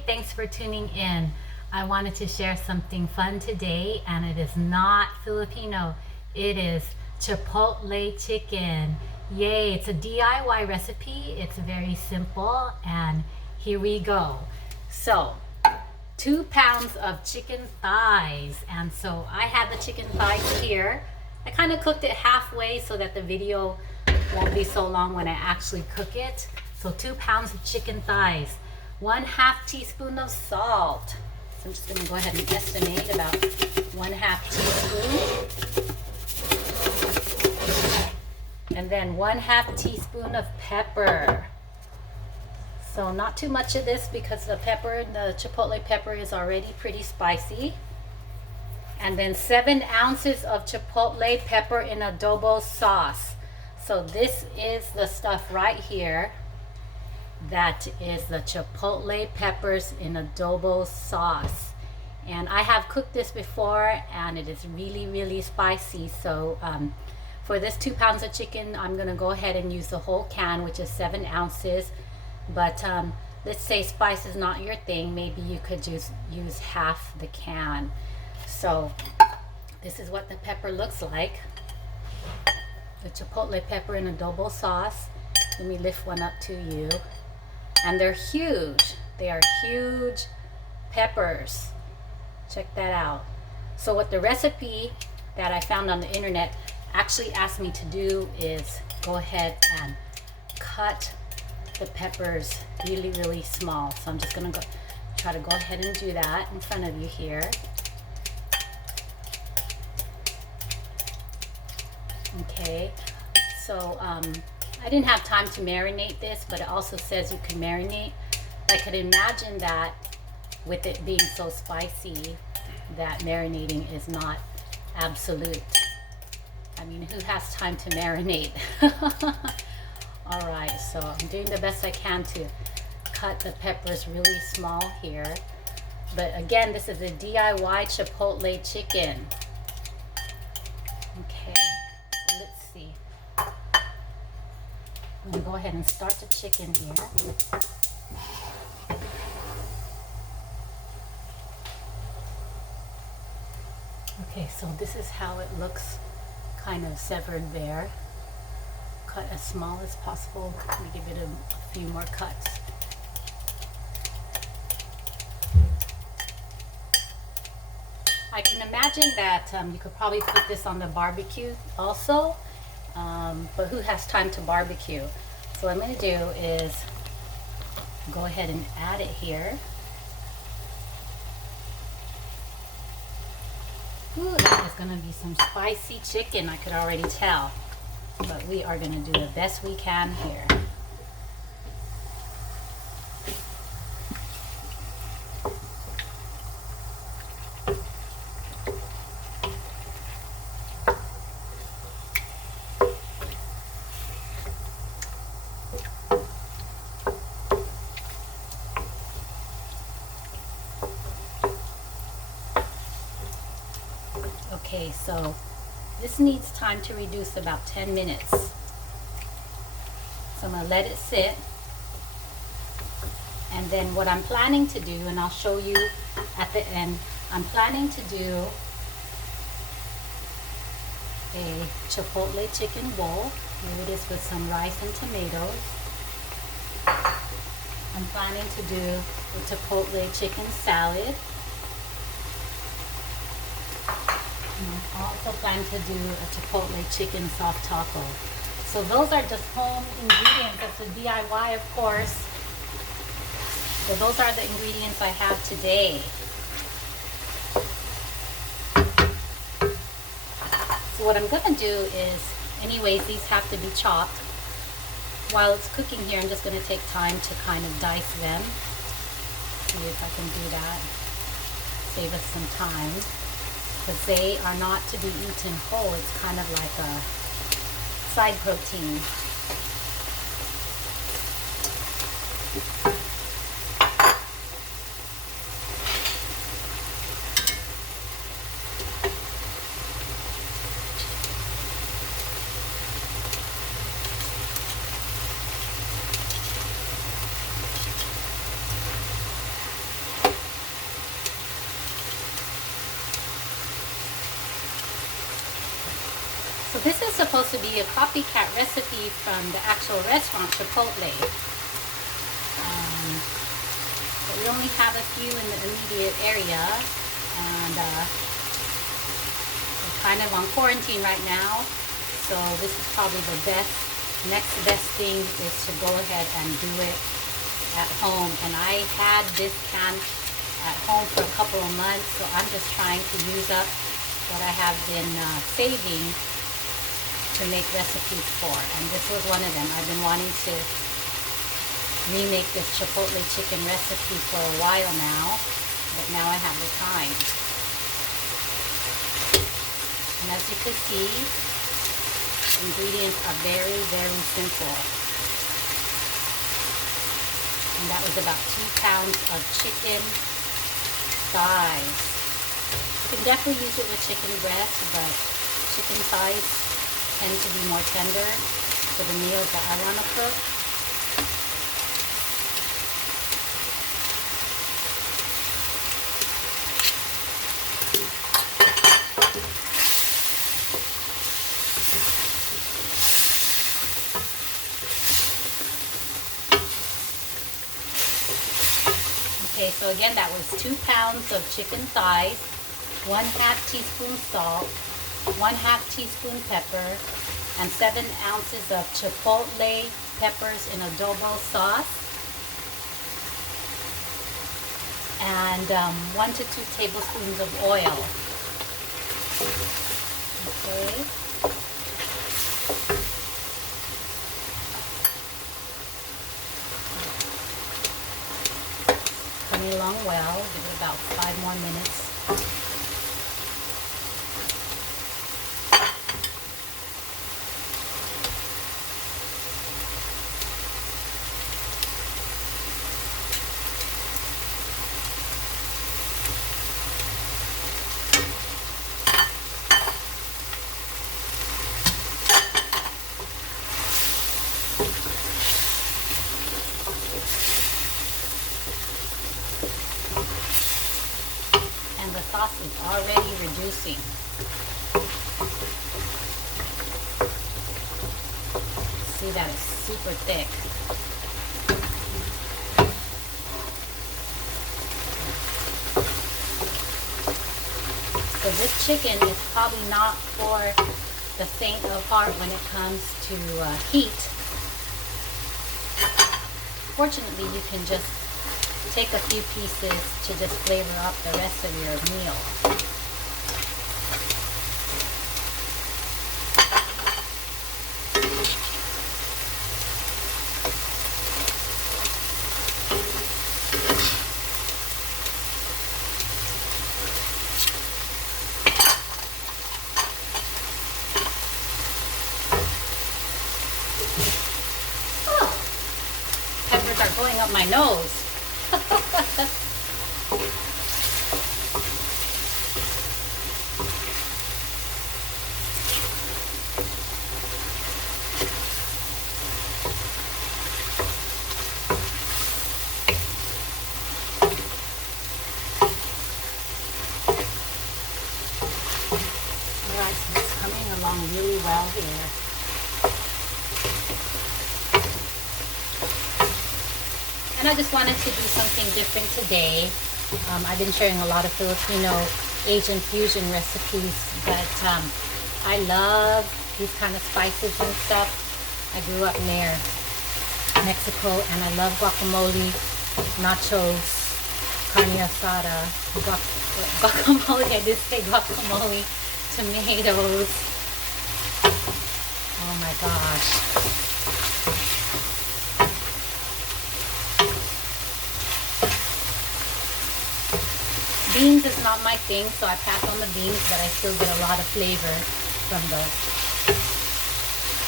Hey, thanks for tuning in. I wanted to share something fun today, and it is not Filipino. It is chipotle chicken. Yay, it's a DIY recipe. It's very simple, and here we go. So, 2 pounds of chicken thighs. And so I had the chicken thighs here. I kind of cooked it halfway so that the video won't be so long when I actually cook it. So 2 pounds of chicken thighs. 1/2 teaspoon of salt. So I'm just going to go ahead and estimate about 1/2 teaspoon. And then 1/2 teaspoon of pepper. So not too much of this because the chipotle pepper is already pretty spicy. And then 7 ounces of chipotle pepper in adobo sauce. So this is the stuff right here. That is the chipotle peppers in adobo sauce. And I have cooked this before and it is really spicy. So for this 2 pounds of chicken, I'm going to go ahead and use the whole can, which is 7 ounces. But let's say spice is not your thing. Maybe you could just use half the can. So this is what the pepper looks like. The chipotle pepper in adobo sauce. Let me lift one up to you. And they're huge. They are huge peppers. Check that out. So what the recipe that I found on the internet actually asked me to do is go ahead and cut the peppers really small. So I'm just gonna try to go ahead and do that in front of you here. Okay, so I didn't have time to marinate this, but it also says you can marinate. I could imagine that with it being so spicy, that marinating is not absolute. I mean, who has time to marinate? All right, so I'm doing the best I can to cut the peppers really small here. But again, this is a DIY chipotle chicken. Okay, so let's see. I'm going to go ahead and start the chicken here. Okay, so this is how it looks, kind of severed there. Cut as small as possible. Let me give it a few more cuts. I can imagine that you could probably put this on the barbecue also. But who has time to barbecue? So what I'm going to do is go ahead and add it here. Ooh, that is going to be some spicy chicken, I could already tell. But we are going to do the best we can here. Okay, so this needs time to reduce about 10 minutes. So I'm going to let it sit. And then what I'm planning to do, and I'll show you at the end, I'm planning to do a chipotle chicken bowl. Here it is with some rice and tomatoes. I'm planning to do a chipotle chicken salad. I also plan to do a chipotle chicken soft taco. So those are just home ingredients. That's a DIY, of course. So those are the ingredients I have today. So what I'm going to do is, anyways, these have to be chopped. While it's cooking here, I'm just going to take time to kind of dice them. See if I can do that. Save us some time. Because they are not to be eaten whole. It's kind of like a side protein. this is supposed to be a copycat recipe from the actual restaurant, Chipotle. But we only have a few in the immediate area, and we're kind of on quarantine right now, so this is probably the next best thing is to go ahead and do it at home. And I had this can at home for a couple of months, so I'm just trying to use up what I have been saving to make recipes for, and this was one of them. I've been wanting to remake this chipotle chicken recipe for a while now, but now I have the time. And as you can see, ingredients are very, very simple. And that was about 2 pounds of chicken thighs. You can definitely use it with chicken breast, but chicken thighs tend to be more tender for the meals that I want to cook. Okay, so again, that was 2 pounds of chicken thighs, 1/2 teaspoon salt, 1/2 teaspoon pepper, and 7 ounces of chipotle peppers in adobo sauce, and 1 to 2 tablespoons of oil. Okay. Coming along well. Give it about 5 more minutes. The sauce is already reducing. See that it's super thick. So this chicken is probably not for the faint of heart when it comes to heat. Fortunately, you can just take a few pieces to just flavor up the rest of your meal. Oh, peppers are going up my nose. Alright, so it's coming along really well here. And I just wanted to do something different today. I've been sharing a lot of Filipino Asian fusion recipes, but I love these kind of spices and stuff. I grew up near Mexico, and I love guacamole, nachos, carne asada, guacamole, I did say guacamole, tomatoes. Oh my gosh. Beans is not my thing, so I pass on the beans, but I still get a lot of flavor from the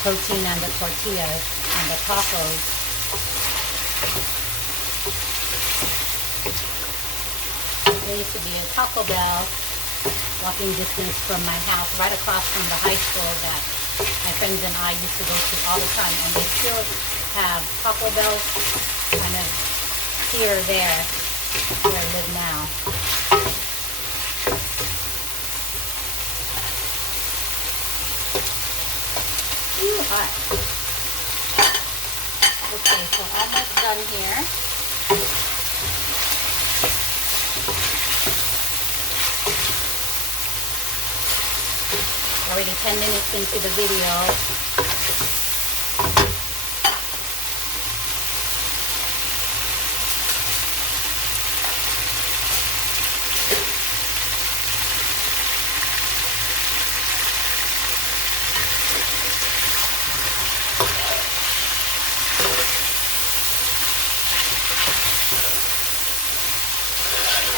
protein and the tortillas and the tacos. There used to be a Taco Bell walking distance from my house, right across from the high school that my friends and I used to go to all the time, and they still have Taco Bells kind of here or there where I live now. too hot. Okay, so almost done here. Already 10 minutes into the video.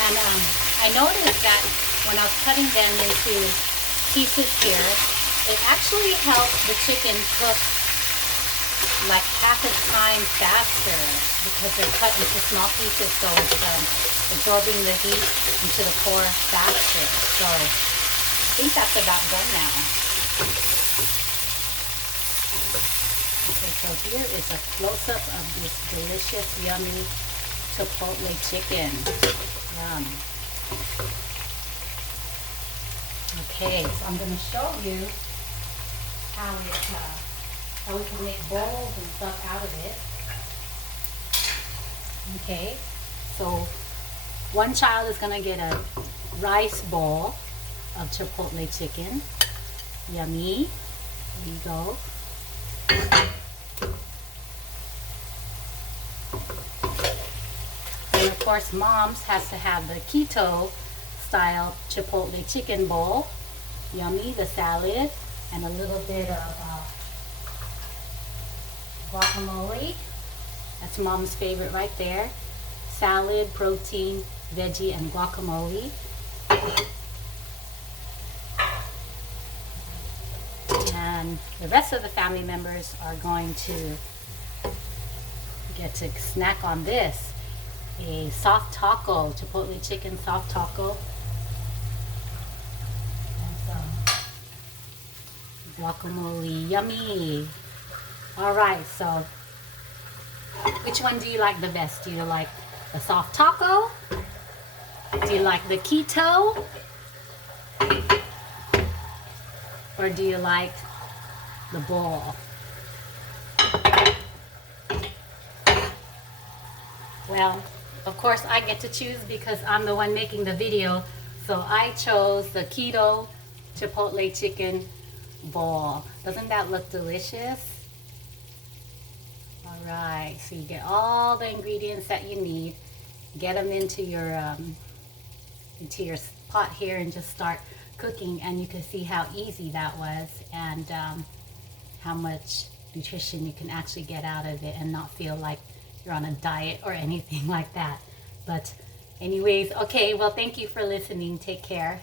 And I noticed that when I was cutting them into pieces here, it actually helps the chicken cook like half a time faster because they're cut into small pieces, so it's absorbing the heat into the core faster. So I think that's about done now. Okay, so here is a close-up of this delicious, yummy chipotle chicken. Yum. Okay, so I'm going to show you how we can make bowls and stuff out of it. Okay, so one child is going to get a rice bowl of chipotle chicken. Yummy. There you go. And of course, mom's has to have the keto style chipotle chicken bowl. Yummy, the salad, and a little bit of guacamole. That's mom's favorite right there. Salad, protein, veggie, and guacamole. And the rest of the family members are going to get to snack on this. A soft taco, chipotle chicken soft taco. And some guacamole, yummy. Alright, so which one do you like the best? Do you like the soft taco? Do you like the keto? Or do you like the bowl? Well, of course I get to choose because I'm the one making the video. So I chose the keto chipotle chicken bowl. Doesn't that look delicious? Alright, so you get all the ingredients that you need. Get them into your pot here and just start cooking, and you can see how easy that was, and how much nutrition you can actually get out of it and not feel like you're on a diet or anything like that. But anyways, okay, well, thank you for listening. Take care.